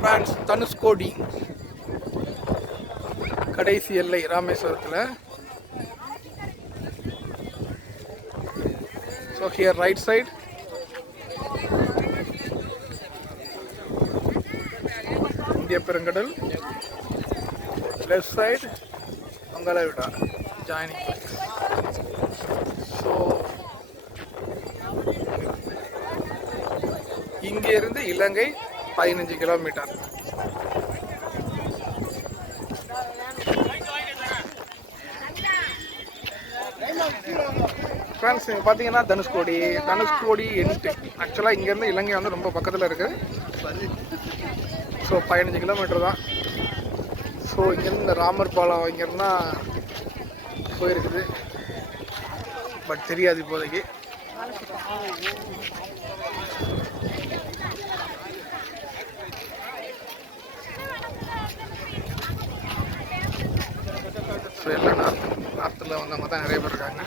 France Dhanushkodi கடைசி எல்லை ராமேஸ்வரத்தில். ஸோ ஹியர் ரைட் சைட் இந்திய பெருங்கடல், லெஃப்ட் சைட் மங்களவிடா ஜாயினிங் பிளேஸ். ஸோ இங்கிருந்து இலங்கை 15 கிலோமீட்டர். ஃப்ரெண்ட்ஸ் நீங்கள் பார்த்தீங்கன்னா தனுஷ்கோடி என்ட்டு ஆக்சுவலாக இங்கேருந்து இலங்கை வந்து ரொம்ப பக்கத்தில் இருக்குது. ஸோ 15 கிலோமீட்டர் தான். ஸோ இங்கேருந்து இந்த ராமர் பாலம் இங்கேருந்தா போயிருக்குது, பட் தெரியாது இப்போதைக்கு. ஸோ எல்லாம் நார்த்தில் வந்தவங்க தான் நிறைய பேர் இருக்காங்க.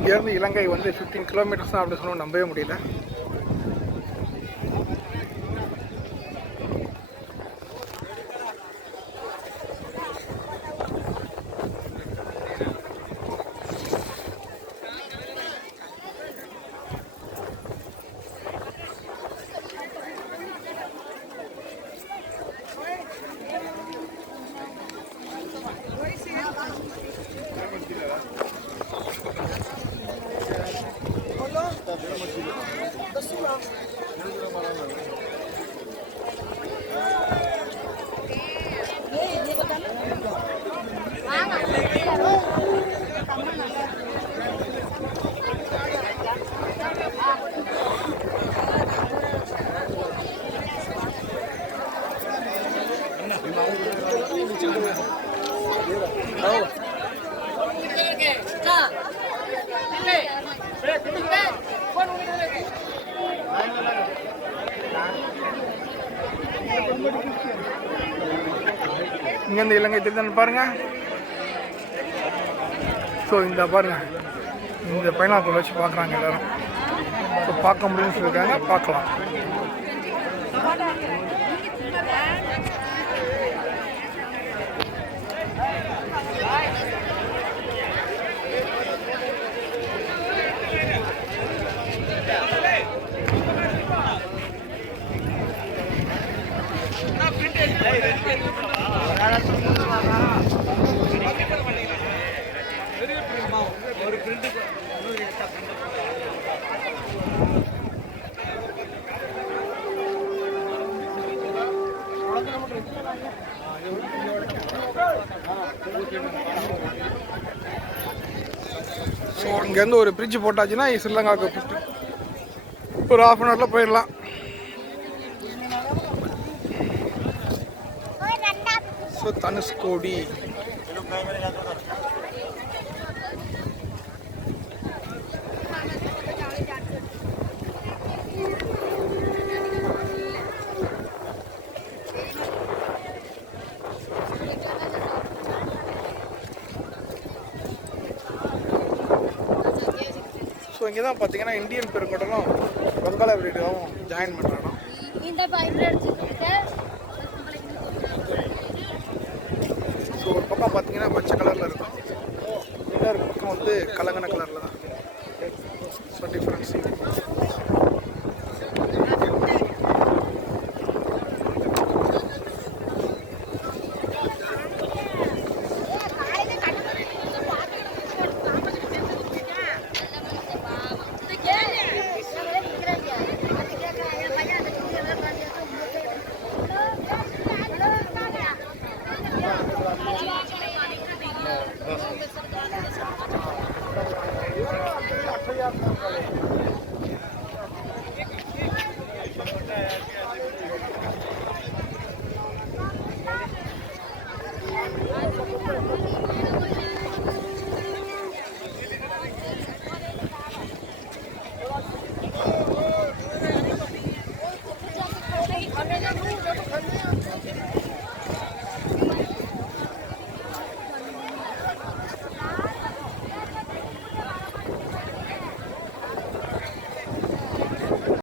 இங்கேருந்து இலங்கை வந்து 15 கிலோமீட்டர்ஸ் தான் அப்படின்னு சொன்னால் நம்பவே முடியல. இங்கேருந்து இலங்கை தெரிஞ்சு பாருங்க. ஸோ இந்த பாருங்க, இந்த பைனாப்பிள் வச்சு பார்க்குறாங்க எல்லாரும். ஸோ பார்க்க முடியும்னு சொல்லியிருக்காங்க, பார்க்கலாம். ஸோ இங்கேருந்து ஒரு பிரிட்ஜ் போட்டாச்சுன்னா ஸ்ரீலங்காவுக்கு ஒரு ½ அன் ஹவரில் போயிடலாம். ஸோ தனுஷ்கோடி ஸோ இங்கே தான் பார்த்தீங்கன்னா இந்தியன் பெருங்கடலும் வங்காள விரிகுடாவும் ஜாயின் பண்ணுறோம். ஸோ ஒரு பக்கம் பார்த்தீங்கன்னா பச்சை கலரில் இருக்கும், இன்னொரு பக்கம் வந்து கலங்கன கலரில் தான். So difference. வரணும்.